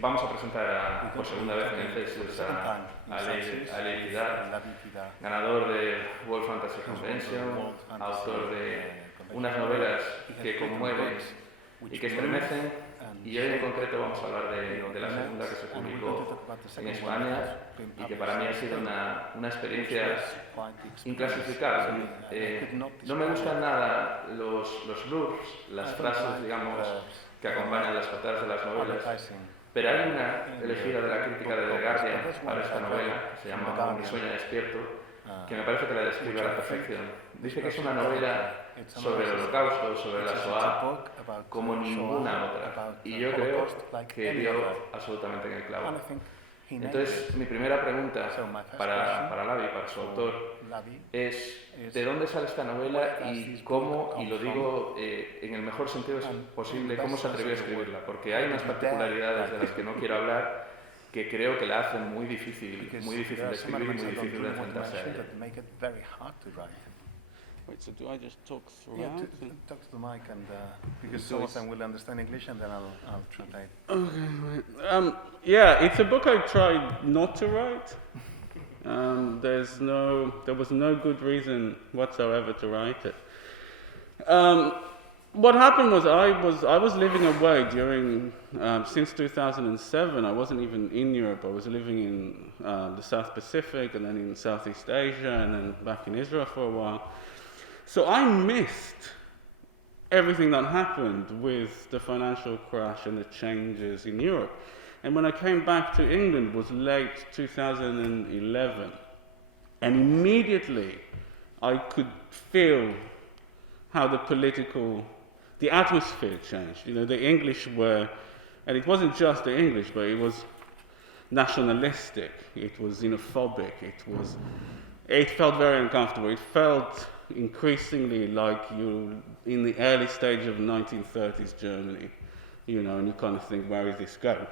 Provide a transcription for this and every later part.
vamos a presentar por segunda vez en el Celsius a Ali Vidal, ganador del World Fantasy Convention, autor de unas novelas que conmueven y que estremecen, y hoy en concreto vamos a hablar de la segunda que se publicó en España y que para mí ha sido una experiencia inclasificable. No me gustan nada los blurbs, las frases, digamos, que acompañan las portadas de las novelas, pero hay una elegida de la crítica de The Guardian para esta novela, que se llama Mi sueño despierto, que me parece que la describe a la perfección. Dice que es una novela sobre el Holocausto, sobre la Shoah, como ninguna otra, y yo creo que dio absolutamente en el clavo. Entonces, mi primera pregunta para Lavi, para su autor, es ¿de dónde sale esta novela y cómo, y lo digo en el mejor sentido posible, cómo se atrevió a escribirla? Porque hay unas particularidades de las que no quiero hablar que creo que la hacen muy difícil de escribir y muy difícil de enfrentarse a ella. Wait, so do I just talk Yeah, throughout? talk to the mic, and because some of them will understand English, and then I'll translate. Okay, right. Yeah, it's a book I tried not to write. There was no good reason whatsoever to write it. What happened was I was living away during since 2007. I wasn't even in Europe. I was living in the South Pacific, and then in Southeast Asia, and then back in Israel for a while. So I missed everything that happened with the financial crash and the changes in Europe. And when I came back to England, it was late 2011. And immediately I could feel how the atmosphere changed. You know, the English were, and it wasn't just the English, but it was nationalistic, it was xenophobic, it felt very uncomfortable. It felt increasingly like you're in the early stage of 1930s Germany, you know, and you kind of think, where is this going?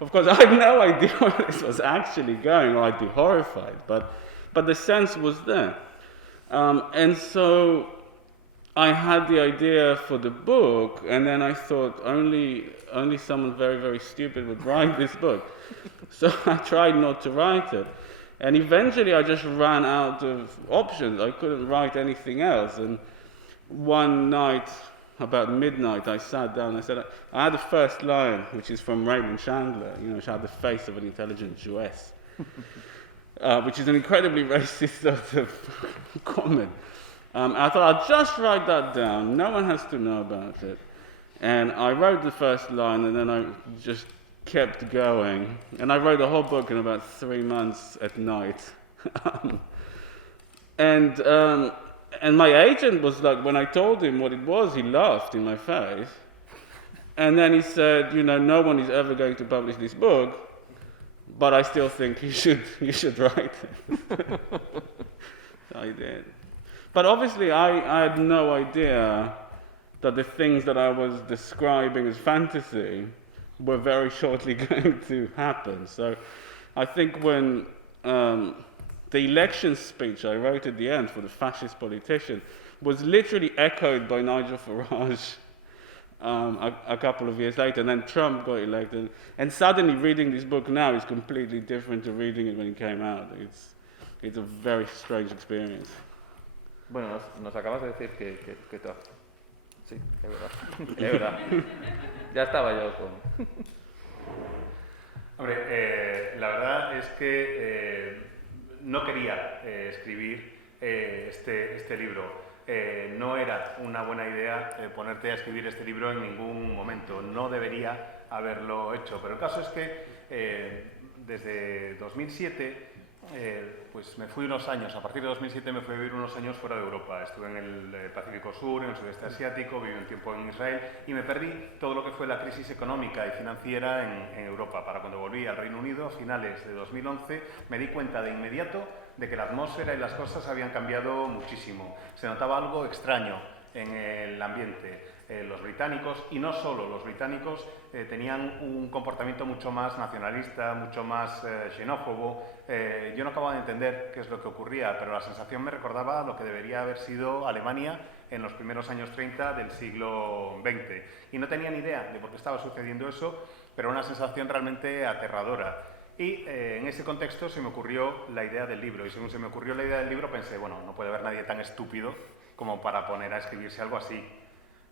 Of course, I had no idea where this was actually going, or I'd be horrified, but the sense was there. And so I had the idea for the book, and then I thought only someone very, very stupid would write this book. So I tried not to write it. And eventually I just ran out of options. I couldn't write anything else. And one night, about midnight, I sat down and I said, I had the first line, which is from Raymond Chandler, you know, she had the face of an intelligent Jewess, which is an incredibly racist sort of comment. I thought, I'll just write that down. No one has to know about it. And I wrote the first line, and then I just kept going, and I wrote the whole book in about 3 months at night. And my agent was like, when I told him what it was, he laughed in my face. And then he said, you know, no one is ever going to publish this book, but I still think you should write it. I did. But obviously I had no idea that the things that I was describing as fantasy were very shortly going to happen. So I think when the election speech I wrote at the end for the fascist politician was literally echoed by Nigel Farage a couple of years later, and then Trump got elected. And suddenly reading this book now is completely different to reading it when it came out. It's a very strange experience. Bueno, nos acabas de decir que tú... Sí, es verdad. Es verdad. Ya estaba yo con... Hombre, la verdad es que no quería escribir este libro. No era una buena idea ponerte a escribir este libro en ningún momento. No debería haberlo hecho. Pero el caso es que desde 2007... pues me fui unos años, a partir de 2007 me fui a vivir unos años fuera de Europa. Estuve en el Pacífico Sur, en el sudeste asiático, viví un tiempo en Israel y me perdí todo lo que fue la crisis económica y financiera en Europa. Para cuando volví al Reino Unido, a finales de 2011, me di cuenta de inmediato de que la atmósfera y las cosas habían cambiado muchísimo. Se notaba algo extraño en el ambiente. Los británicos, y no solo los británicos, tenían un comportamiento mucho más nacionalista, mucho más xenófobo. Yo no acababa de entender qué es lo que ocurría, pero la sensación me recordaba lo que debería haber sido Alemania en los primeros años 30 del siglo XX. Y no tenía ni idea de por qué estaba sucediendo eso, pero una sensación realmente aterradora. Y en ese contexto se me ocurrió la idea del libro, y según se me ocurrió la idea del libro pensé, bueno, no puede haber nadie tan estúpido como para poner a escribirse algo así.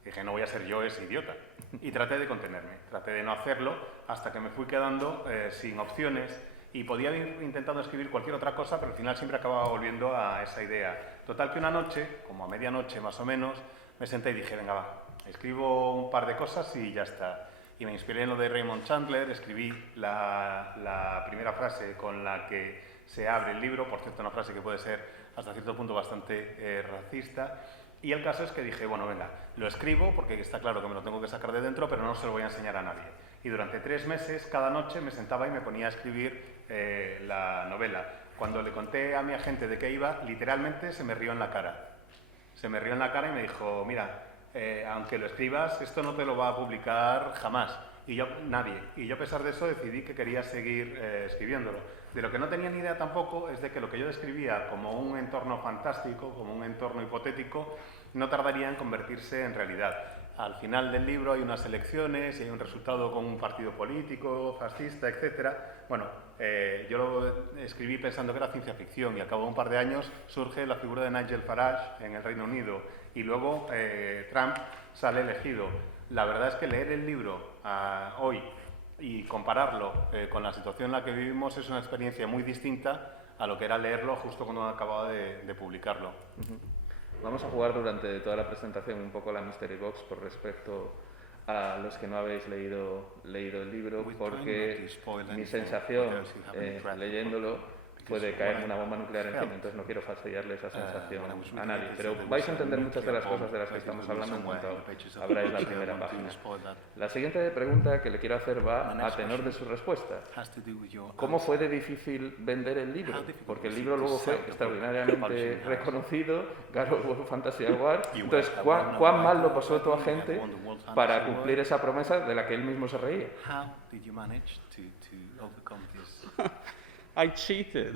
Dije, no voy a ser yo ese idiota. Y traté de contenerme, traté de no hacerlo, hasta que me fui quedando sin opciones, y podía ir intentando escribir cualquier otra cosa, pero al final siempre acababa volviendo a esa idea. Total que una noche, como a medianoche más o menos, me senté y dije, venga, va, escribo un par de cosas y ya está. Y me inspiré en lo de Raymond Chandler, escribí la primera frase con la que se abre el libro, por cierto, una frase que puede ser hasta cierto punto bastante racista. Y el caso es que dije, bueno, venga, lo escribo porque está claro que me lo tengo que sacar de dentro, pero no se lo voy a enseñar a nadie. Y durante 3 meses, cada noche me sentaba y me ponía a escribir la novela. Cuando le conté a mi agente de qué iba, literalmente se me rió en la cara. Se me rió en la cara y me dijo, mira, aunque lo escribas, esto no te lo va a publicar jamás. Y yo, nadie. Y yo, a pesar de eso, decidí que quería seguir escribiéndolo. De lo que no tenía ni idea tampoco es de que lo que yo describía como un entorno fantástico, como un entorno hipotético, no tardaría en convertirse en realidad. Al final del libro hay unas elecciones y hay un resultado con un partido político, fascista, etc. Bueno, yo lo escribí pensando que era ciencia ficción y al cabo de un par de años surge la figura de Nigel Farage en el Reino Unido y luego Trump sale elegido. La verdad es que leer el libro hoy y compararlo con la situación en la que vivimos es una experiencia muy distinta a lo que era leerlo justo cuando acababa de publicarlo. Vamos a jugar durante toda la presentación un poco a la Mystery Box por respecto a los que no habéis leído el libro, porque mi sensación leyéndolo puede caer una bomba nuclear encima, entonces no quiero fastidiarle esa sensación a nadie. Pero vais a entender muchas de las cosas de las que estamos hablando en cuanto abráis la primera página. La siguiente pregunta que le quiero hacer va a tenor de su respuesta. ¿Cómo fue de difícil vender el libro? Porque el libro luego fue extraordinariamente reconocido, ganó el World Fantasy Award. Entonces, ¿cuán mal lo pasó tu agente para cumplir esa promesa de la que él mismo se reía? I cheated.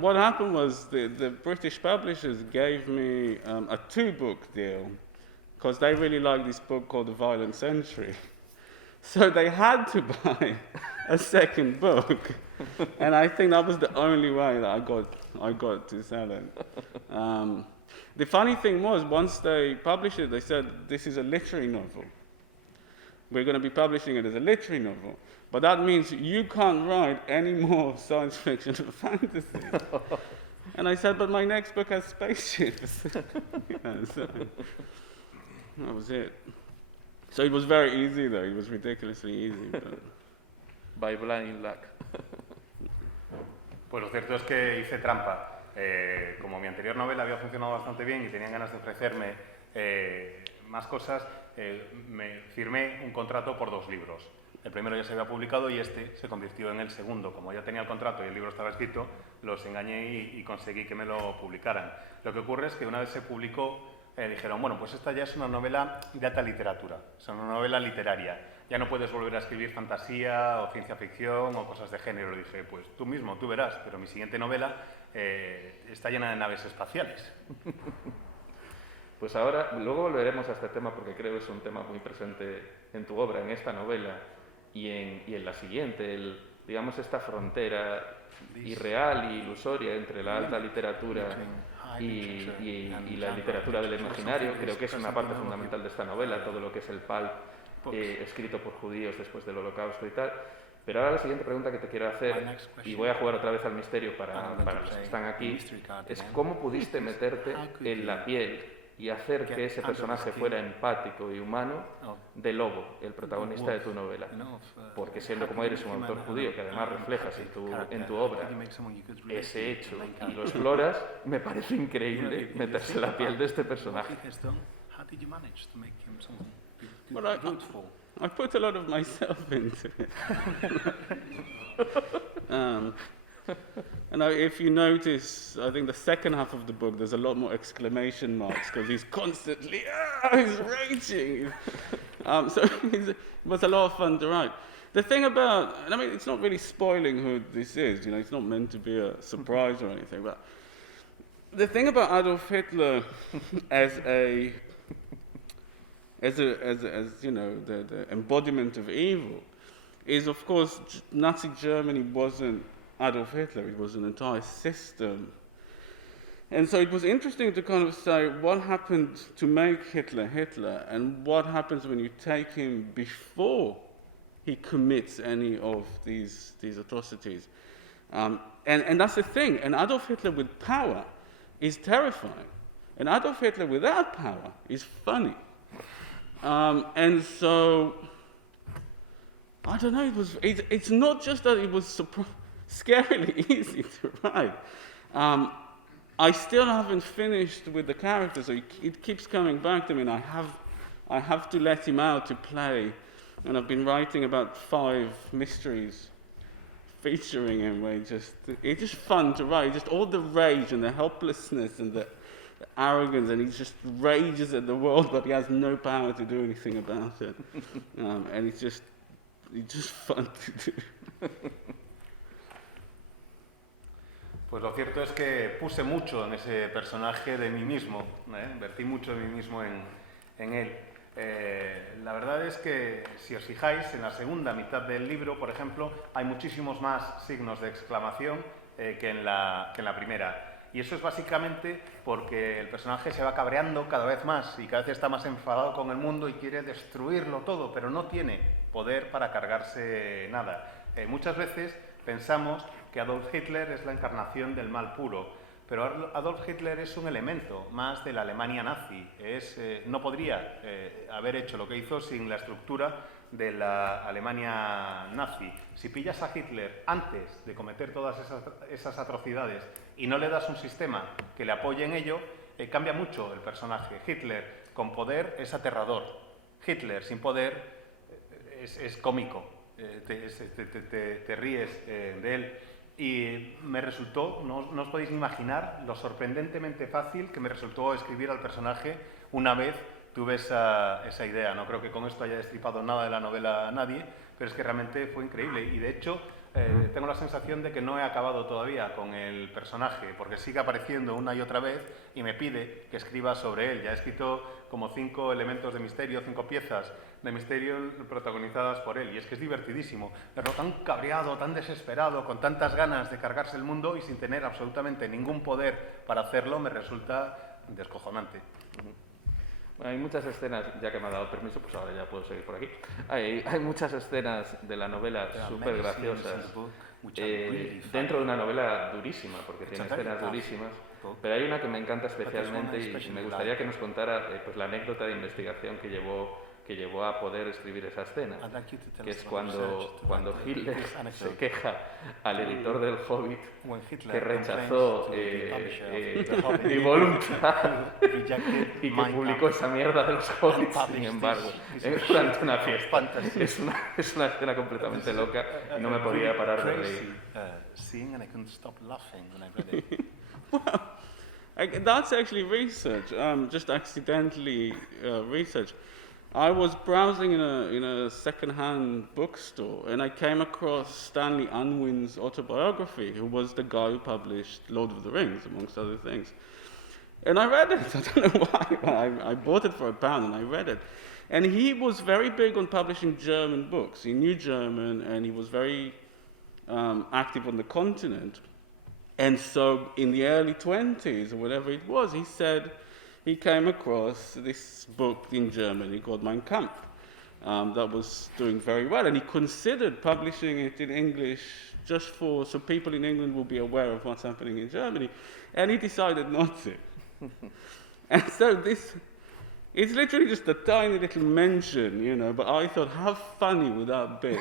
What happened was the British publishers gave me a 2-book deal because they really liked this book called The Violent Century. So they had to buy a second book, and I think that was the only way that I got to sell it. The funny thing was, once they published it, they said, this is a literary novel. We're going to be publishing it as a literary novel. But that means you can't write any more science fiction or fantasy. And I said, but my next book has spaceships. So that was it. So it was very easy, though. It was ridiculously easy. But By blind luck. Pues lo cierto es que hice trampa. Como mi anterior novela había funcionado bastante bien y tenían ganas de ofrecerme más cosas, me firmé un contrato por 2 libros. El primero ya se había publicado y este se convirtió en el segundo. Como ya tenía el contrato y el libro estaba escrito, los engañé y conseguí que me lo publicaran. Lo que ocurre es que una vez se publicó, dijeron, bueno, pues esta ya es una novela de alta literatura, es una novela literaria. Ya no puedes volver a escribir fantasía o ciencia ficción o cosas de género. Dije, pues tú mismo, tú verás, pero mi siguiente novela está llena de naves espaciales. Pues ahora, luego volveremos a este tema porque creo que es un tema muy presente en tu obra, en esta novela y en la siguiente, digamos esta frontera irreal y ilusoria entre la alta literatura y la literatura del imaginario. Creo que es una parte fundamental de esta novela, todo lo que es el pulp escrito por judíos después del Holocausto y tal. Pero ahora la siguiente pregunta que te quiero hacer, y voy a jugar otra vez al misterio para los que están aquí, es ¿cómo pudiste meterte en la piel y hacer que ese personaje fuera empático y humano de Lobo, el protagonista de tu novela? Porque siendo como eres un autor judío, que además reflejas en tu obra ese hecho y lo exploras, me parece increíble meterse en la piel de este personaje. Well, I put a lot of myself into it. And if you notice, I think the second half of the book, there's a lot more exclamation marks because he's constantly, he's raging. So it was a lot of fun to write. The thing about, and I mean, it's not really spoiling who this is, you know, it's not meant to be a surprise or anything, but the thing about Adolf Hitler as a as you know, the embodiment of evil, is of course Nazi Germany wasn't Adolf Hitler; it was an entire system. And so it was interesting to kind of say what happened to make Hitler Hitler, and what happens when you take him before he commits any of these atrocities. And that's the thing. An Adolf Hitler with power is terrifying. An Adolf Hitler without power is funny. And so, I don't know, it's not just that it was scarily easy to write. I still haven't finished with the character, so it keeps coming back to me, and I have to let him out to play. And I've been writing about 5 mysteries featuring him, where it's just fun to write. Just all the rage and the helplessness and the arrogance, and he just rages at the world, but he has no power to do anything about it. And it's just fun to do. Pues lo cierto es que puse mucho en ese personaje de mí mismo, vertí mucho de mí mismo en él. La verdad es que, si os fijáis, en la segunda mitad del libro, por ejemplo, hay muchísimos más signos de exclamación que en la primera. Y eso es básicamente porque el personaje se va cabreando cada vez más y cada vez está más enfadado con el mundo y quiere destruirlo todo, pero no tiene poder para cargarse nada. Muchas veces pensamos que Adolf Hitler es la encarnación del mal puro, pero Adolf Hitler es un elemento más de la Alemania nazi. No podría haber hecho lo que hizo sin la estructura de la Alemania nazi. Si pillas a Hitler antes de cometer todas esas atrocidades y no le das un sistema que le apoye en ello, cambia mucho el personaje. Hitler con poder es aterrador. Hitler sin poder es cómico. Te ríes de él. Y me resultó, no os podéis imaginar lo sorprendentemente fácil que me resultó escribir al personaje una vez tuve esa idea. No creo que con esto haya destripado nada de la novela a nadie, pero es que realmente fue increíble. Y de hecho, tengo la sensación de que no he acabado todavía con el personaje, porque sigue apareciendo una y otra vez y me pide que escriba sobre él. Ya he escrito como 5 elementos de misterio, 5 piezas de misterio protagonizadas por él, y es que es divertidísimo verlo tan cabreado, tan desesperado, con tantas ganas de cargarse el mundo y sin tener absolutamente ningún poder para hacerlo. Me resulta descojonante. Bueno, hay muchas escenas, ya que me ha dado permiso, pues ahora ya puedo seguir por aquí. Hay muchas escenas de la novela súper graciosas, dentro de una novela durísima, porque tiene escenas durísimas, pero hay una que me encanta especialmente y me gustaría que nos contara pues, la anécdota de investigación que llevó a poder escribir esa escena, que es cuando Hitler se queja al editor del Hobbit que rechazó mi voluntad y que publicó esa mierda de los Hobbits, sin embargo, durante una fiesta. Es una escena completamente loca y no me podía parar de reír. Well, that's actually research, just accidentally research. I was browsing in a second-hand bookstore, and I came across Stanley Unwin's autobiography, who was the guy who published Lord of the Rings, amongst other things. And I read it. I don't know why, but I bought it for £1, and I read it. And he was very big on publishing German books. He knew German, and he was very active on the continent. And so in the early 20s, or whatever it was, he said he came across this book in Germany called Mein Kampf that was doing very well. And he considered publishing it in English just so people in England will be aware of what's happening in Germany. And he decided not to. And so it's literally just a tiny little mention, you know, but I thought, how funny would that be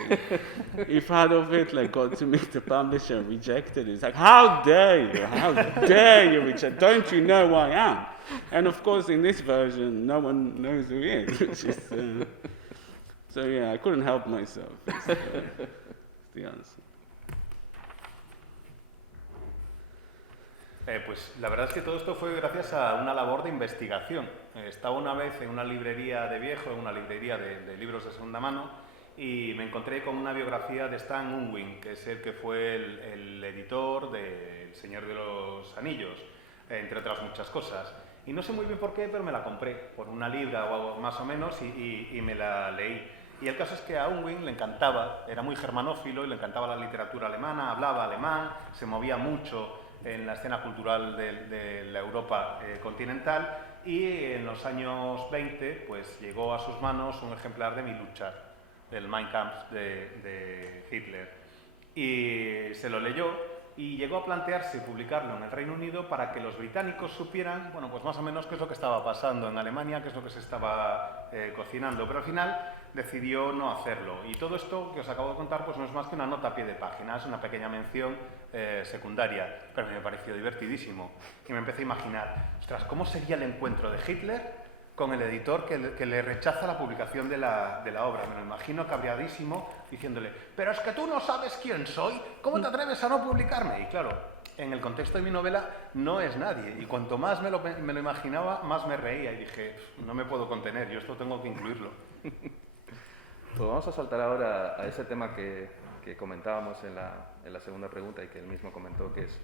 if Adolf Hitler got to meet the publisher and rejected it? It's like, how dare you, Richard, don't you know who I am? And of course, in this version, no one knows who he is, which is, so yeah, I couldn't help myself, it's the answer. Pues la verdad es que todo esto fue gracias a una labor de investigación. Estaba una vez en una librería de viejo, en una librería de libros de segunda mano, y me encontré con una biografía de Stan Unwin, que es el que fue el editor de El Señor de los Anillos, entre otras muchas cosas. Y no sé muy bien por qué, pero me la compré por 1 libra o más o menos y me la leí. Y el caso es que a Unwin le encantaba, era muy germanófilo y le encantaba la literatura alemana, hablaba alemán, se movía mucho en la escena cultural de la Europa continental, y en los años 20 pues llegó a sus manos un ejemplar de Mi Lucha, del Mein Kampf de Hitler, y se lo leyó y llegó a plantearse publicarlo en el Reino Unido para que los británicos supieran, bueno, pues más o menos qué es lo que estaba pasando en Alemania, qué es lo que se estaba cocinando, pero al final decidió no hacerlo. Y todo esto que os acabo de contar pues no es más que una nota a pie de página, es una pequeña mención secundaria, pero me pareció divertidísimo. Y me empecé a imaginar, ostras, ¿cómo sería el encuentro de Hitler con el editor que le rechaza la publicación de la obra? Me lo imagino cabreadísimo, diciéndole, pero es que tú no sabes quién soy, ¿cómo te atreves a no publicarme? Y claro, en el contexto de mi novela no es nadie, y cuanto más me lo imaginaba, más me reía, y dije, no me puedo contener, yo esto tengo que incluirlo. Pues vamos a saltar ahora a ese tema que comentábamos en la segunda pregunta y que él mismo comentó, que es,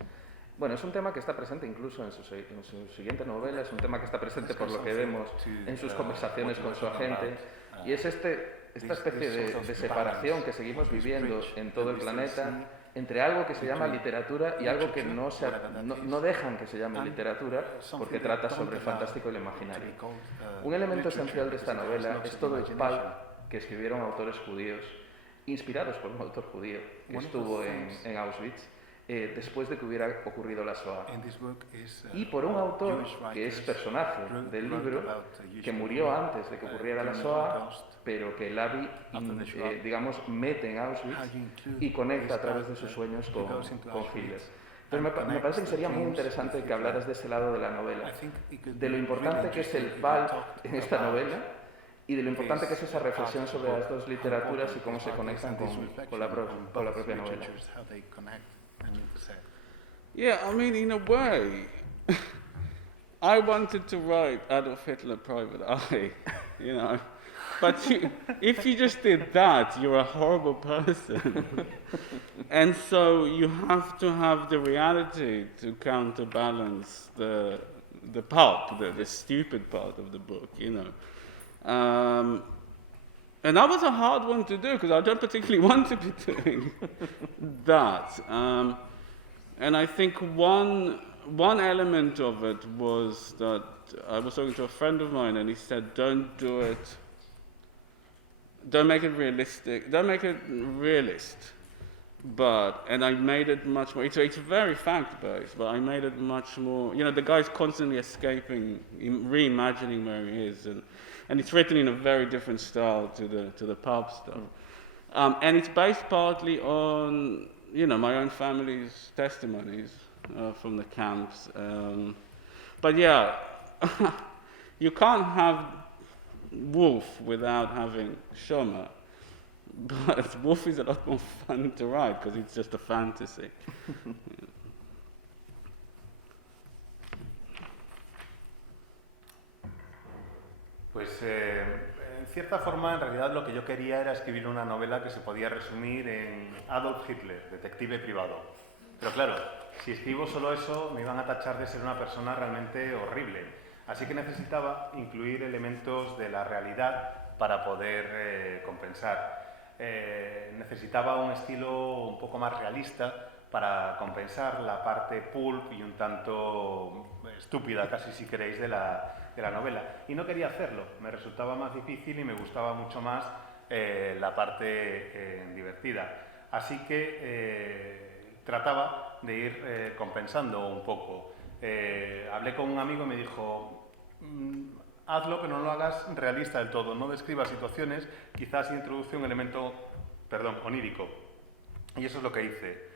bueno, es un tema que está presente incluso en su siguiente novela, es un tema que está presente por lo que vemos en sus conversaciones con su agente, y es esta especie de separación que seguimos viviendo en todo el planeta entre algo que se llama literatura y algo que no dejan que se llame literatura, porque trata sobre el fantástico y el imaginario. Un elemento esencial de esta novela es todo el pulp que escribieron autores judíos, inspirados por un autor judío que estuvo en Auschwitz, después de que hubiera ocurrido la Shoah. Y por un autor que es personaje del libro, que murió antes de que ocurriera la Shoah, pero que Lavie, digamos, mete en Auschwitz y conecta a través de sus sueños con Hitler. Entonces me parece que sería muy interesante que hablaras de ese lado de la novela, de lo importante que es el pulp en esta novela, y de lo importante que es esa reflexión sobre las dos literaturas y cómo se conectan con la propia novela. Yeah, I mean, in a way, I wanted to write Adolf Hitler Private Eye, you know. But if you just did that, you're a horrible person. And so you have to have the reality to counterbalance the pulp, the stupid part of the book, you know. And that was a hard one to do because I don't particularly want to be doing that. And I think one element of it was that I was talking to a friend of mine and he said, don't do it, don't make it realistic, don't make it realist. And I made it much more, it's very fact-based, but I made it much more, you know, the guy's constantly escaping, reimagining where he is, and it's written in a very different style to the pulp stuff. And it's based partly on, you know, my own family's testimonies from the camps. But yeah, you can't have Wolf without having Schomer. But Wolf is a lot more fun to write because it's just a fantasy. Pues en cierta forma, en realidad lo que yo quería era escribir una novela que se podía resumir en Adolf Hitler, detective privado. Pero claro, si escribo solo eso, me iban a tachar de ser una persona realmente horrible. Así que necesitaba incluir elementos de la realidad para poder compensar. Necesitaba un estilo un poco más realista para compensar la parte pulp y un tanto estúpida, casi si queréis, de la novela. Y no quería hacerlo, me resultaba más difícil y me gustaba mucho más la parte divertida. Así que trataba de ir compensando un poco. Hablé con un amigo y me dijo, hazlo, pero no lo hagas realista del todo, no describas situaciones, quizás introduce un elemento, onírico. Y eso es lo que hice.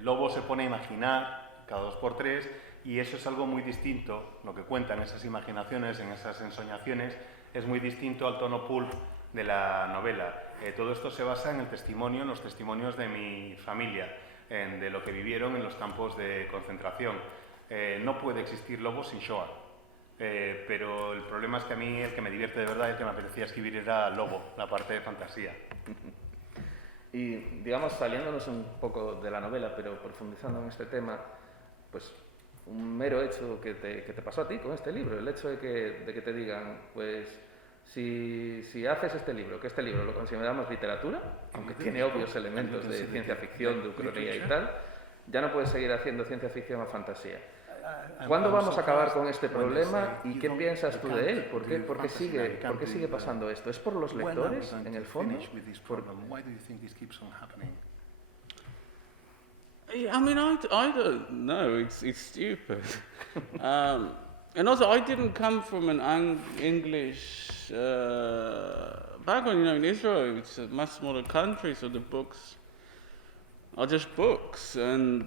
Lobo se pone a imaginar cada 2 por 3 y eso es algo muy distinto, lo que cuentan esas imaginaciones, en esas ensoñaciones, es muy distinto al tono pulp de la novela. Todo esto se basa en el testimonio, en los testimonios de mi familia, de lo que vivieron en los campos de concentración. No puede existir Lobo sin Shoah. Pero el problema es que a mí el que me divierte de verdad y el que me apetecía escribir era Lobo, la parte de fantasía. Y digamos, saliéndonos un poco de la novela, pero profundizando en este tema, pues un mero hecho que te pasó a ti con este libro, el hecho de que te digan, pues, si haces este libro, que este libro lo consideramos literatura, aunque tiene obvios elementos de ciencia ficción, de ucronía y tal, ya no puedes seguir haciendo ciencia ficción o fantasía. ¿Cuándo vamos a acabar con este problema y qué piensas tú de él? ¿Por qué sigue pasando esto? ¿Es por los lectores, en el fondo? I mean, I don't know. It's stupid. And also, I didn't come from an English background. You know, in Israel, it's a much smaller country, so the books are just books, and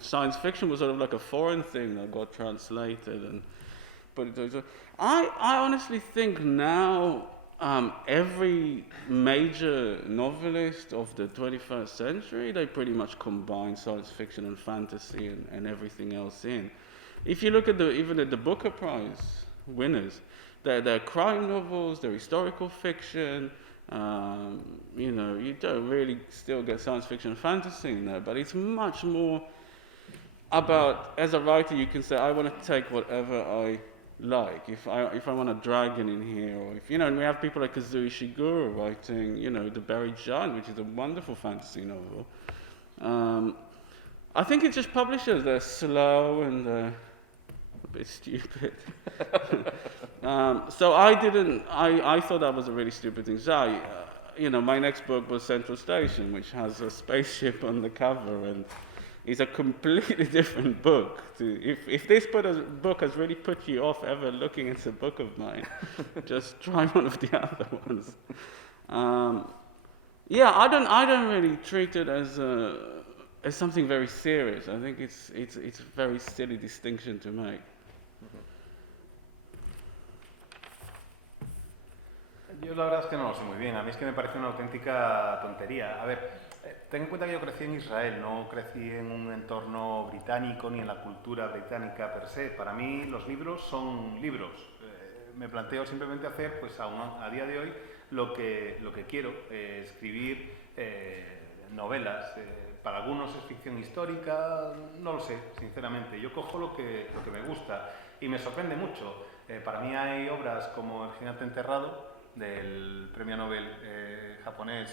science fiction was sort of like a foreign thing that got translated. I honestly think now every major novelist of the 21st century, they pretty much combine science fiction and fantasy and everything else in. If you look at even at the Booker Prize winners, they're crime novels, they're historical fiction. You know, you don't really still get science fiction and fantasy in there, but it's much more about, as a writer, you can say, I want to take whatever I like. If I want a dragon in here, or if, you know, and we have people like Kazuo Ishiguro writing, you know, The Buried Giant, which is a wonderful fantasy novel. I think it's just publishers, they're slow and a bit stupid. So I thought that was a really stupid thing. So you know, my next book was Central Station, which has a spaceship on the cover, and it's a completely different book. If this book has really put you off ever looking at a book of mine, just try one of the other ones. Yeah, I don't really treat it as something very serious. I think it's a very silly distinction to make. Yo la verdad es que no lo sé muy bien. A mí es que me parece una auténtica tontería. A ver, ten en cuenta que yo crecí en Israel, no crecí en un entorno británico ni en la cultura británica per se. Para mí los libros son libros. Me planteo simplemente hacer, pues a día de hoy, lo que quiero, escribir novelas. Para algunos es ficción histórica, no lo sé, sinceramente. Yo cojo lo que me gusta y me sorprende mucho. Para mí hay obras como El Gigante Enterrado, del premio Nobel japonés,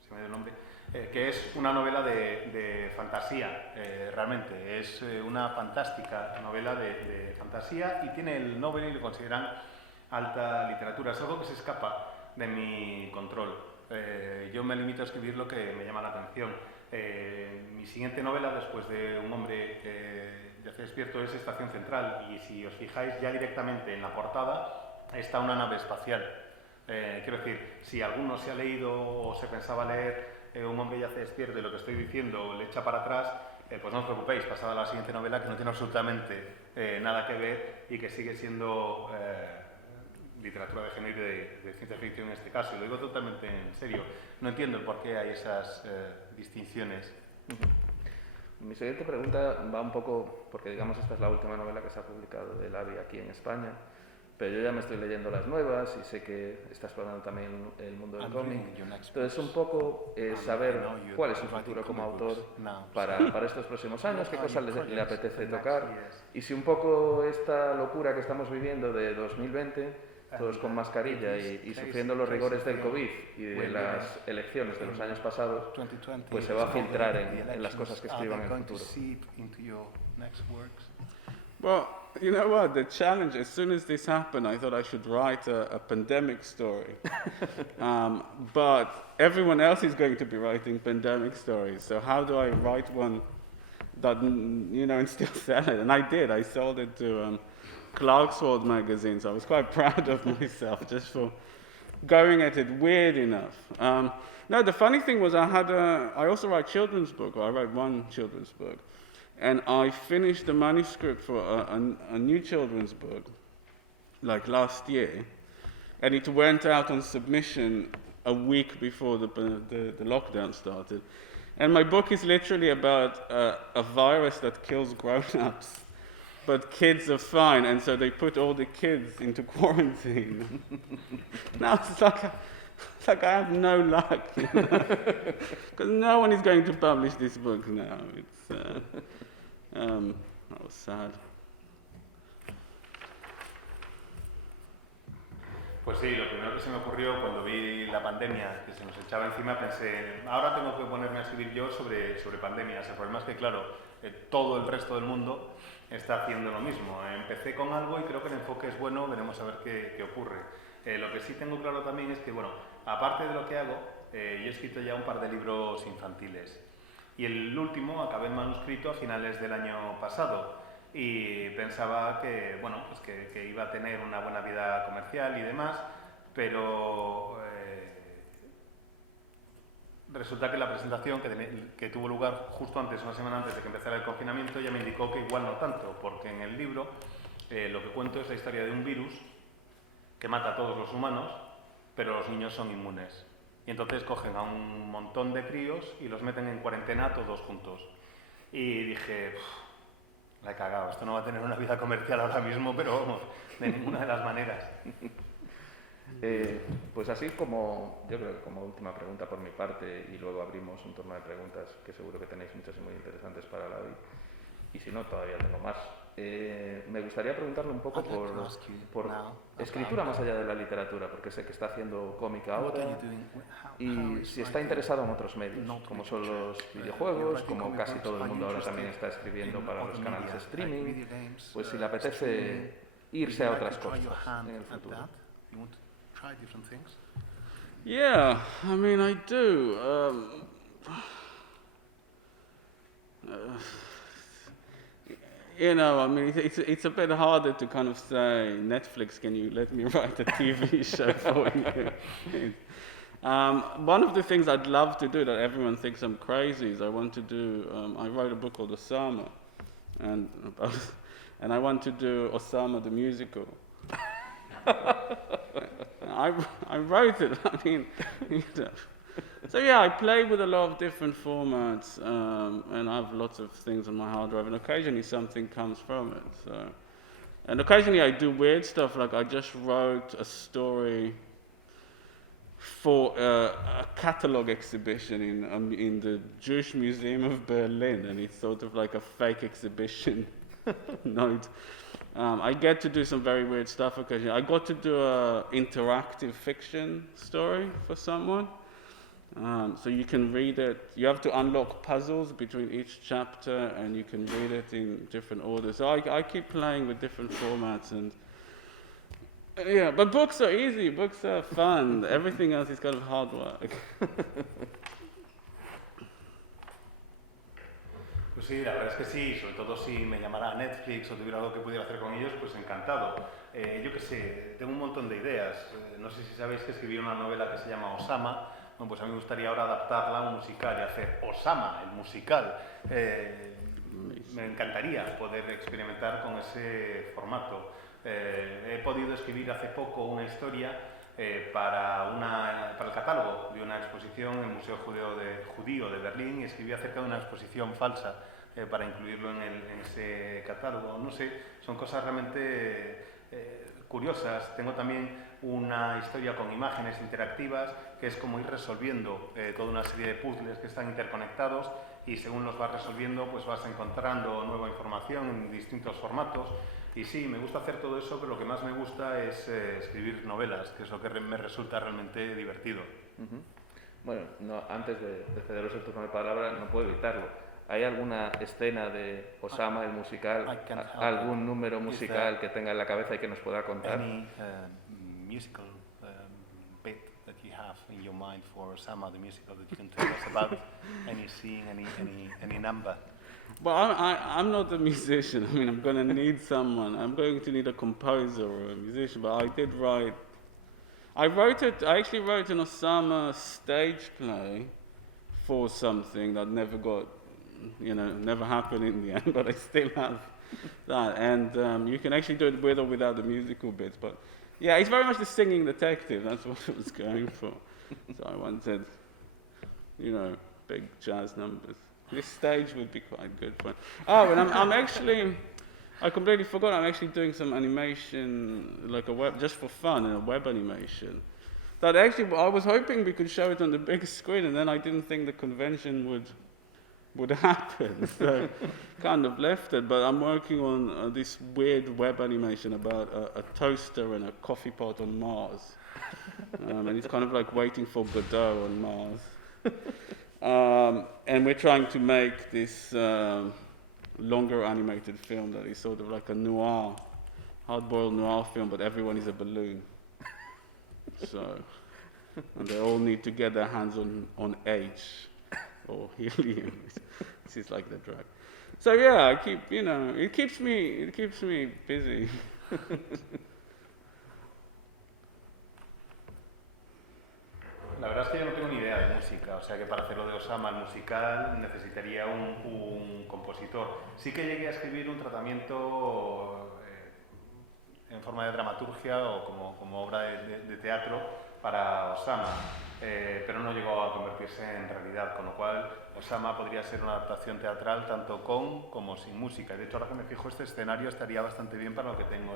se me dio el nombre, que es una novela de fantasía, realmente. Es una fantástica novela de fantasía y tiene el Nobel y lo consideran alta literatura. Es algo que se escapa de mi control. Yo me limito a escribir lo que me llama la atención. Mi siguiente novela, después de Un hombre yace despierto, es Estación Central, y si os fijáis ya directamente en la portada está una nave espacial. Quiero decir, si alguno se ha leído o se pensaba leer Un hombre yace despierto y lo que estoy diciendo le echa para atrás, pues no os preocupéis, pasad a la siguiente novela, que no tiene absolutamente nada que ver y que sigue siendo literatura de género y de ciencia ficción en este caso. Y lo digo totalmente en serio. No entiendo el por qué hay esas distinciones. Mi siguiente pregunta va un poco, porque digamos esta es la última novela que se ha publicado de Lavi aquí en España, pero yo ya me estoy leyendo las nuevas y sé que está explorando también el mundo del cómic. Entonces, un poco saber cuál es su futuro como autor para estos próximos años, qué cosas le apetece tocar, y si un poco esta locura que estamos viviendo de 2020, todos con mascarilla y sufriendo los rigores del COVID y de las elecciones de los años pasados, pues se va a filtrar en las cosas que escriban en el futuro. Well, you know what? The challenge, as soon as this happened, I thought I should write a pandemic story. But everyone else is going to be writing pandemic stories. So how do I write one that, you know, and still sell it? And I did. I sold it to Clarksworld magazine. So I was quite proud of myself just for going at it weird enough. No, the funny thing was I also write children's book, or I wrote one children's book. And I finished the manuscript for a new children's book, like last year, and it went out on submission a week before the lockdown started. And my book is literally about a virus that kills grown-ups, but kids are fine, and so they put all the kids into quarantine. Now it's like I have no luck, you know? Because no one is going to publish this book now. That was sad. Pues sí, lo primero que se me ocurrió cuando vi la pandemia que se nos echaba encima, pensé, ahora tengo que ponerme a escribir yo sobre pandemias. El problema es que, claro, todo el resto del mundo está haciendo lo mismo. Empecé con algo y creo que el enfoque es bueno, veremos a ver qué ocurre. Lo que sí tengo claro también es que, bueno, aparte de lo que hago, yo he escrito ya un par de libros infantiles. Y el último acabé en manuscrito a finales del año pasado. Y pensaba que, bueno, pues que iba a tener una buena vida comercial y demás, pero resulta que la presentación que tuvo lugar justo antes, una semana antes de que empezara el confinamiento, ya me indicó que igual no tanto, porque en el libro lo que cuento es la historia de un virus que mata a todos los humanos, pero los niños son inmunes. Y entonces cogen a un montón de críos y los meten en cuarentena todos juntos. Y dije, la he cagado, esto no va a tener una vida comercial ahora mismo, pero vamos, de ninguna de las maneras. Pues así como, yo creo que como última pregunta por mi parte, y luego abrimos un turno de preguntas que seguro que tenéis muchas y muy interesantes para David, y si no, todavía tengo más. Me gustaría preguntarle un poco por escritura más allá de la literatura, porque sé que está haciendo cómic ahora, y si está interesado en otros medios, como son los videojuegos, como casi todo el mundo ahora también está escribiendo para los canales de streaming, pues si le apetece irse a otras cosas en el futuro. Yeah, I mean, I do. You know, I mean, it's a bit harder to kind of say, Netflix, can you let me write a TV show for you? One of the things I'd love to do that everyone thinks I'm crazy is I want to do, I wrote a book called Osama, and I want to do Osama the musical. I wrote it, I mean, you know. So yeah, I play with a lot of different formats, and I have lots of things on my hard drive, and occasionally something comes from it. So, and occasionally I do weird stuff, like I just wrote a story for a catalog exhibition in the Jewish Museum of Berlin, and it's sort of like a fake exhibition note. I get to do some very weird stuff occasionally. I got to do an interactive fiction story for someone. So you can read it, you have to unlock puzzles between each chapter, and you can read it in different orders. So I keep playing with different formats, and yeah, but books are easy, books are fun. Everything else is kind of hard work. Pues sí, la verdad es que sí, sobre todo si me llamara Netflix o tuviera algo que pudiera hacer con ellos, pues encantado. Yo qué sé, tengo un montón de ideas. No sé si sabéis que escribí una novela que se llama Osama. Bueno, pues a mí me gustaría ahora adaptarla a un musical y hacer Osama, el musical. Me encantaría poder experimentar con ese formato. He podido escribir hace poco una historia para el catálogo de una exposición en el Museo Judío de Berlín, y escribí acerca de una exposición falsa para incluirlo en ese catálogo. No sé, son cosas realmente curiosas. Tengo también una historia con imágenes interactivas, que es como ir resolviendo toda una serie de puzzles que están interconectados, y según los vas resolviendo, pues vas encontrando nueva información en distintos formatos. Y sí, me gusta hacer todo eso, pero lo que más me gusta es escribir novelas, que es lo que me resulta realmente divertido. Bueno, no, antes de cederos el turno de palabra, no puedo evitarlo. ¿Hay alguna escena de Osama, el musical, algún número musical que tenga en la cabeza y que nos pueda contar? Any musical bit that you have in your mind for Osama, the musical, that you can tell us about? Any scene, any number? Well, I'm not a musician. I mean, I'm going to need someone. I'm going to need a composer or a musician, but I did write. I actually wrote an Osama stage play for something that never got, never happened in the end, but I still have that. And you can actually do it with or without the musical bits. But yeah, it's very much the singing detective. That's what I was going for. So I wanted, big jazz numbers. This stage would be quite good fun. Oh, and I'm actually, I completely forgot, I'm actually doing some animation, like a web, just for fun, a web animation. That actually, I was hoping we could show it on the big screen, and then I didn't think the convention would would happen. So kind of left it, but I'm working on this weird web animation about a toaster and a coffee pot on Mars. And it's kind of like Waiting for Godot on Mars. And we're trying to make this longer animated film that is sort of like a noir, hard-boiled noir film, but everyone is a balloon. So, and they all need to get their hands on H or helium. This is like the drug. So yeah, I keep, it keeps me busy. La verdad es que yo no tengo ni idea de música, o sea que para hacer lo de Osama, el musical, necesitaría un compositor. Sí que llegué a escribir un tratamiento en forma de dramaturgia o como obra de teatro para Osama, pero no llegó a convertirse en realidad, con lo cual Osama podría ser una adaptación teatral tanto con como sin música. De hecho, ahora que me fijo, este escenario estaría bastante bien para lo que tengo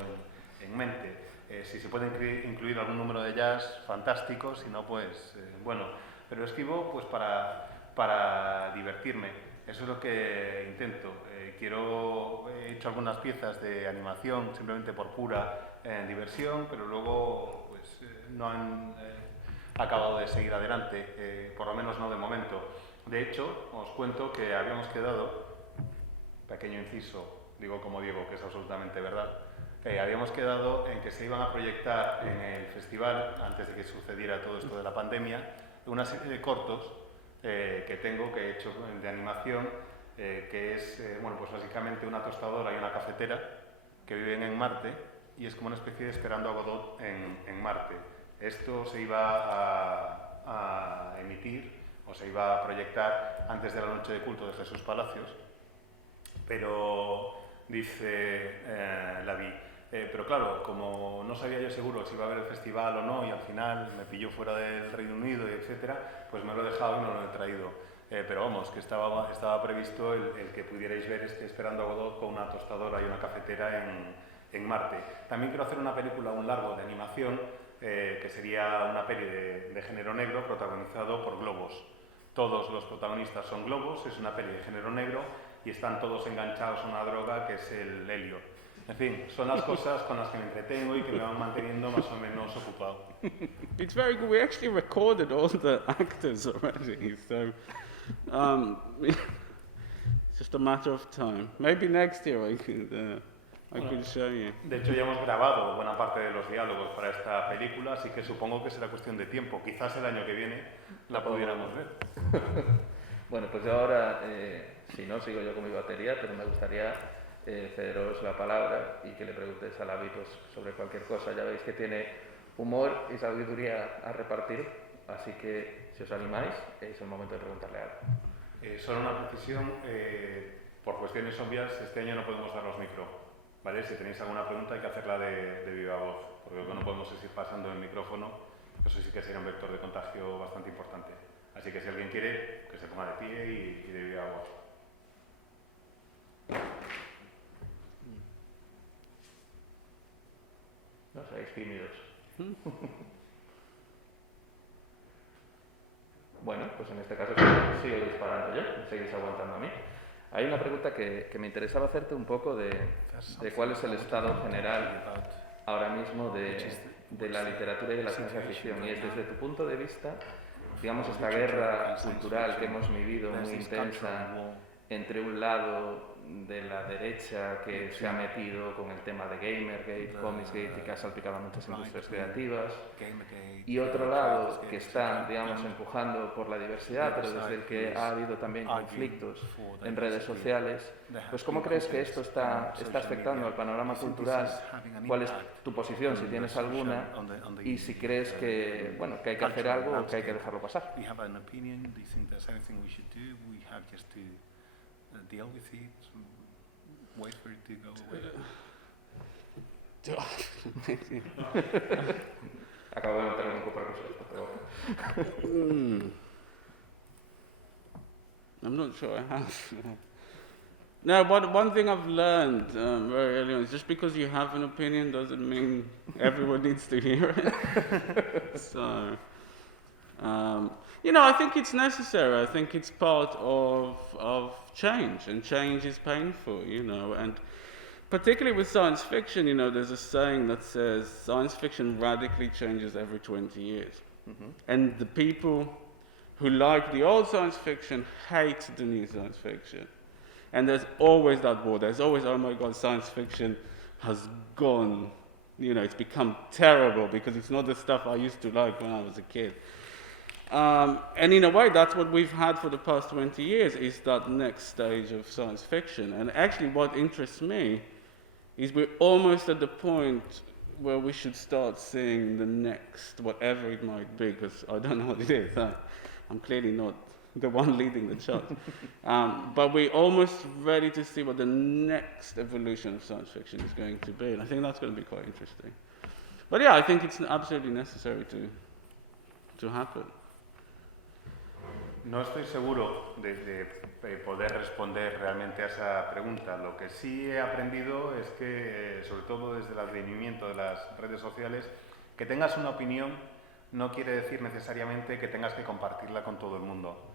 en mente. Si se puede incluir algún número de jazz, fantástico, si no, pues bueno. Pero escribo pues para divertirme, eso es lo que intento. He hecho algunas piezas de animación simplemente por pura diversión, pero luego pues, no han acabado de seguir adelante, por lo menos no de momento. De hecho, os cuento que habíamos quedado, pequeño inciso, digo como Diego, que es absolutamente verdad, habíamos quedado en que se iban a proyectar en el festival, antes de que sucediera todo esto de la pandemia, una serie de cortos que he hecho de animación, que es, bueno, pues básicamente una tostadora y una cafetera que viven en Marte y es como una especie de Esperando a Godot en Marte. Esto se iba a emitir o se iba a proyectar antes de la noche de culto de Jesús Palacios, pero dice Lavi, pero claro, como no sabía yo seguro si iba a haber el festival o no y al final me pilló fuera del Reino Unido y etcétera, pues me lo he dejado y no lo he traído. Pero vamos, que estaba previsto el que pudierais ver este Esperando a Godot con una tostadora y una cafetera en Marte. También quiero hacer una película, un largo de animación, que sería una peli de género negro protagonizado por globos. Todos los protagonistas son globos, es una peli de género negro y están todos enganchados a una droga que es el helio. En fin, son las cosas con las que me entretengo y que me van manteniendo más o menos ocupado. It's very good. We actually recorded all the actors already, so it's just a matter of time. Maybe next year I could show you. De hecho, ya hemos grabado buena parte de los diálogos para esta película, así que supongo que será cuestión de tiempo. Quizás el año que viene la pudiéramos ver. Bueno, pues yo ahora, si no, sigo yo con mi batería, pero me gustaría cederos la palabra y que le preguntéis a Lavi pues, sobre cualquier cosa. Ya veis que tiene humor y sabiduría a repartir, así que si os animáis, es el momento de preguntarle algo. Solo una precisión, por cuestiones obvias, este año no podemos dar los micro, ¿vale? Si tenéis alguna pregunta hay que hacerla de viva voz, porque lo que no podemos es ir pasando el micrófono, eso sí que sería un vector de contagio bastante importante. Así que si alguien quiere, que se ponga de pie y de viva voz. No seáis tímidos. Bueno, pues en este caso sigo disparando yo, me seguís aguantando a mí. Hay una pregunta que me interesaba hacerte un poco de cuál es el estado general ahora mismo de la literatura y de la ciencia ficción. Y es desde tu punto de vista, digamos, esta guerra cultural que hemos vivido muy intensa entre un lado de la derecha que se ha metido con el tema de Gamergate, Comicsgate y que ha salpicado a muchas industrias creativas, y otro lado que está, digamos, empujando por la diversidad, pero desde el que ha habido también conflictos en redes sociales. Pues ¿cómo crees que esto está afectando al panorama cultural? ¿Cuál es tu posición, si tienes alguna? Y si crees que, bueno, que hay que hacer algo o que hay que dejarlo pasar. Deal with it, wait for it to go away. Acabo de meter un poco para esto, pero I'm not sure I have. No, one thing I've learned very early on is just because you have an opinion doesn't mean everyone needs to hear it. So, I think it's necessary. I think it's part of change, and change is painful, and particularly with science fiction, there's a saying that says science fiction radically changes every 20 years. Mm-hmm. And the people who like the old science fiction hate the new science fiction. And there's always that war. There's always, oh my God, science fiction has gone, it's become terrible because it's not the stuff I used to like when I was a kid. And in a way, that's what we've had for the past 20 years, is that next stage of science fiction. And actually what interests me is we're almost at the point where we should start seeing the next, whatever it might be, because I don't know what it is. I'm clearly not the one leading the charge. But we're almost ready to see what the next evolution of science fiction is going to be. And I think that's going to be quite interesting. But yeah, I think it's absolutely necessary to happen. No estoy seguro de poder responder realmente a esa pregunta. Lo que sí he aprendido es que, sobre todo desde el advenimiento de las redes sociales, que tengas una opinión no quiere decir necesariamente que tengas que compartirla con todo el mundo.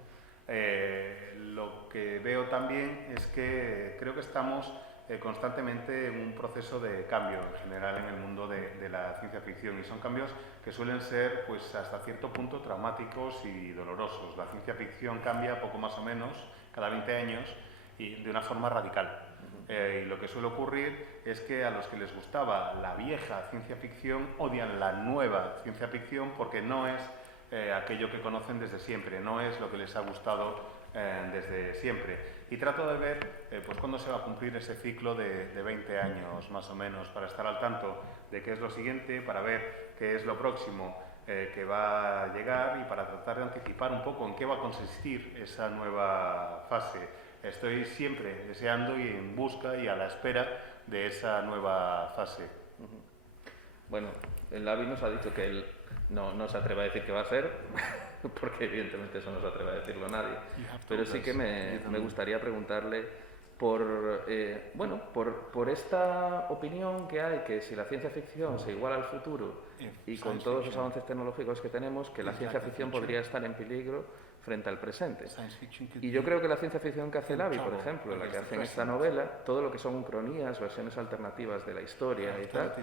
Lo que veo también es que creo que estamos constantemente en un proceso de cambio en general en el mundo de la ciencia ficción, y son cambios que suelen ser pues hasta cierto punto traumáticos y dolorosos. La ciencia ficción cambia poco más o menos cada 20 años y de una forma radical. Y lo que suele ocurrir es que a los que les gustaba la vieja ciencia ficción odian la nueva ciencia ficción porque no es aquello que conocen desde siempre, no es lo que les ha gustado desde siempre. Y trato de ver pues cuándo se va a cumplir ese ciclo de 20 años más o menos, para estar al tanto de qué es lo siguiente, para ver qué es lo próximo que va a llegar y para tratar de anticipar un poco en qué va a consistir esa nueva fase. Estoy siempre deseando y en busca y a la espera de esa nueva fase. Bueno, el Lavi nos ha dicho que él no se atreve a decir qué va a ser, porque evidentemente eso no se atreve a decirlo a nadie. Pero sí que me gustaría preguntarle por esta opinión que hay, que si la ciencia ficción se iguala al futuro y con todos los avances tecnológicos que tenemos, que la ciencia ficción podría estar en peligro frente al presente. Y yo creo que la ciencia ficción que hace Lavi, por ejemplo, la que hace en esta novela, todo lo que son ucronías, versiones alternativas de la historia y tal,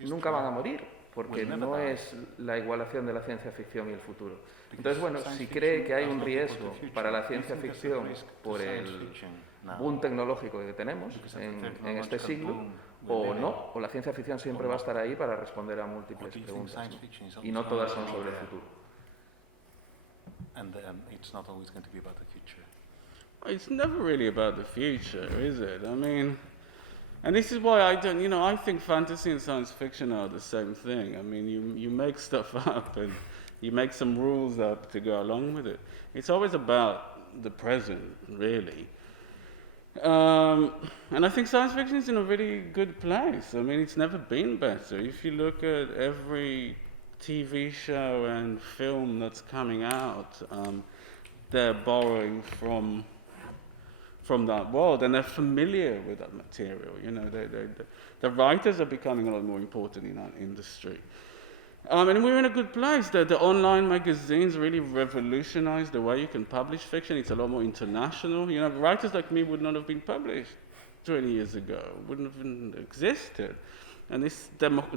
nunca van a morir, porque no es la igualación de la ciencia ficción y el futuro. Entonces, bueno, si cree que hay un riesgo para la ciencia ficción por el boom tecnológico que tenemos en este siglo, o no, o la ciencia ficción siempre va a estar ahí para responder a múltiples preguntas, ¿no? Y no todas son sobre el futuro. And it's not always going to be about the future. It's never really about the future, is it? I mean, and this is why I think fantasy and science fiction are the same thing. I mean, you make stuff up and you make some rules up to go along with it. It's always about the present, really. And I think science fiction is in a really good place. I mean, it's never been better. If you look at every TV show and film that's coming out, they're borrowing from that world, and they're familiar with that material. The writers are becoming a lot more important in that industry. And we're in a good place. The online magazines really revolutionized the way you can publish fiction. It's a lot more international. Writers like me would not have been published 20 years ago, wouldn't have even existed. And this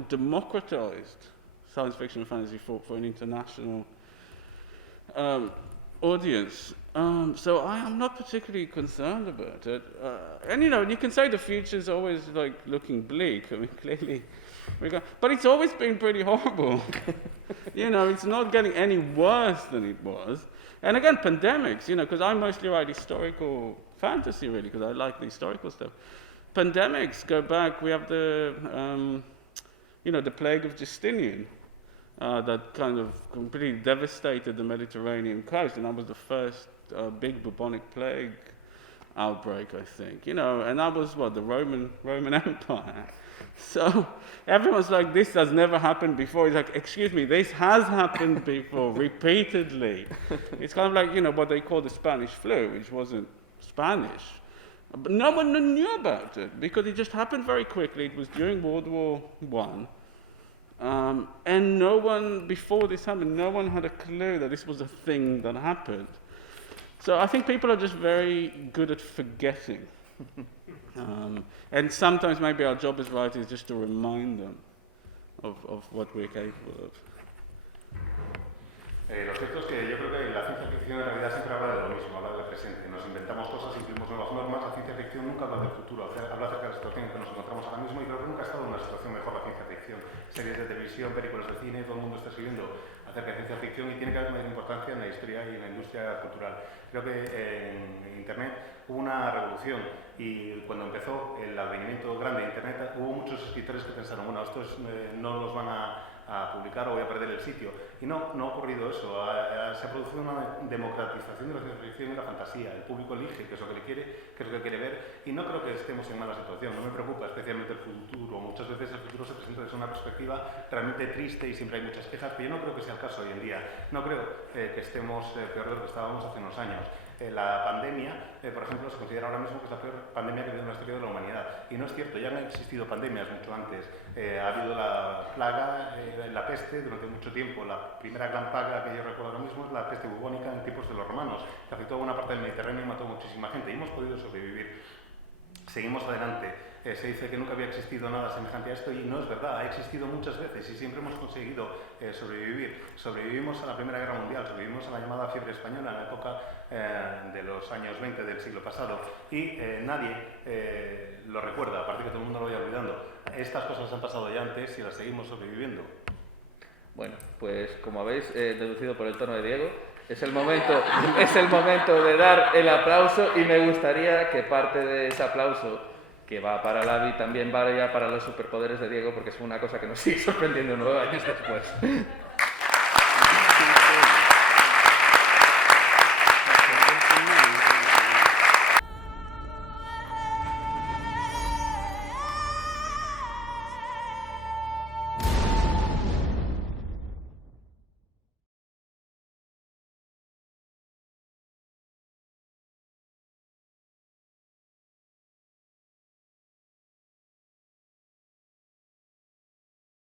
democratized science fiction and fantasy for an international audience. So I'm not particularly concerned about it. And you can say the future's always like looking bleak. I mean, clearly, but it's always been pretty horrible. It's not getting any worse than it was. And again, pandemics, because I mostly write historical fantasy, really, because I like the historical stuff. Pandemics go back. We have the plague of Justinian. That kind of completely devastated the Mediterranean coast, and that was the first big bubonic plague outbreak, I think. And that was the Roman Empire. So everyone's like, this has never happened before. It's like, excuse me, this has happened before repeatedly. It's kind of like what they call the Spanish flu, which wasn't Spanish, but no one knew about it because it just happened very quickly. It was during World War I. And no one, before this happened, no one had a clue that this was a thing that happened. So I think people are just very good at forgetting. And sometimes maybe our job as writers is just to remind them of what we're capable of. Lo cierto es que yo creo que la ciencia ficción en realidad siempre habla de lo mismo, habla del presente. Nos inventamos cosas, incluimos nuevas normas. La ciencia ficción nunca habla del futuro, habla acerca de la situación en que nos encontramos ahora mismo y creo que nunca ha estado en una situación mejor la ciencia ficción. Series de televisión, películas de cine, todo el mundo está escribiendo acerca de ciencia ficción y tiene que haber mayor importancia en la historia y en la industria cultural. Creo que en Internet hubo una revolución y cuando empezó el advenimiento grande de Internet hubo muchos escritores que pensaron, bueno, estos no los van a publicar o voy a perder el sitio. Y no ha ocurrido eso. Se ha producido una democratización de la ciencia ficción y la fantasía. El público elige qué es lo que le quiere, qué es lo que quiere ver y no creo que estemos en mala situación. No me preocupa especialmente el futuro. Muchas veces el futuro se presenta desde una perspectiva realmente triste y siempre hay muchas quejas, pero yo no creo que sea el caso hoy en día. No creo que estemos peor de lo que estábamos hace unos años. La pandemia, por ejemplo, se considera ahora mismo que es la peor pandemia que ha habido en la historia de la humanidad. Y no es cierto, ya han existido pandemias mucho antes. Ha habido la plaga, la peste durante mucho tiempo. La primera gran plaga que yo recuerdo ahora mismo es la peste bubónica en tiempos de los romanos, que afectó a buena parte del Mediterráneo y mató a muchísima gente. Y hemos podido sobrevivir. Seguimos adelante. Se dice que nunca había existido nada semejante a esto y no es verdad, ha existido muchas veces y siempre hemos conseguido sobrevivir. Sobrevivimos a la Primera Guerra Mundial, sobrevivimos a la llamada fiebre española en la época de los años 20 del siglo pasado y nadie lo recuerda, aparte que todo el mundo lo vaya olvidando. Estas cosas han pasado ya antes y las seguimos sobreviviendo. Bueno, pues como habéis deducido por el tono de Diego, es el momento de dar el aplauso y me gustaría que parte de ese aplauso que va para Lavi también vaya para los superpoderes de Diego porque es una cosa que nos sigue sorprendiendo 9 años después.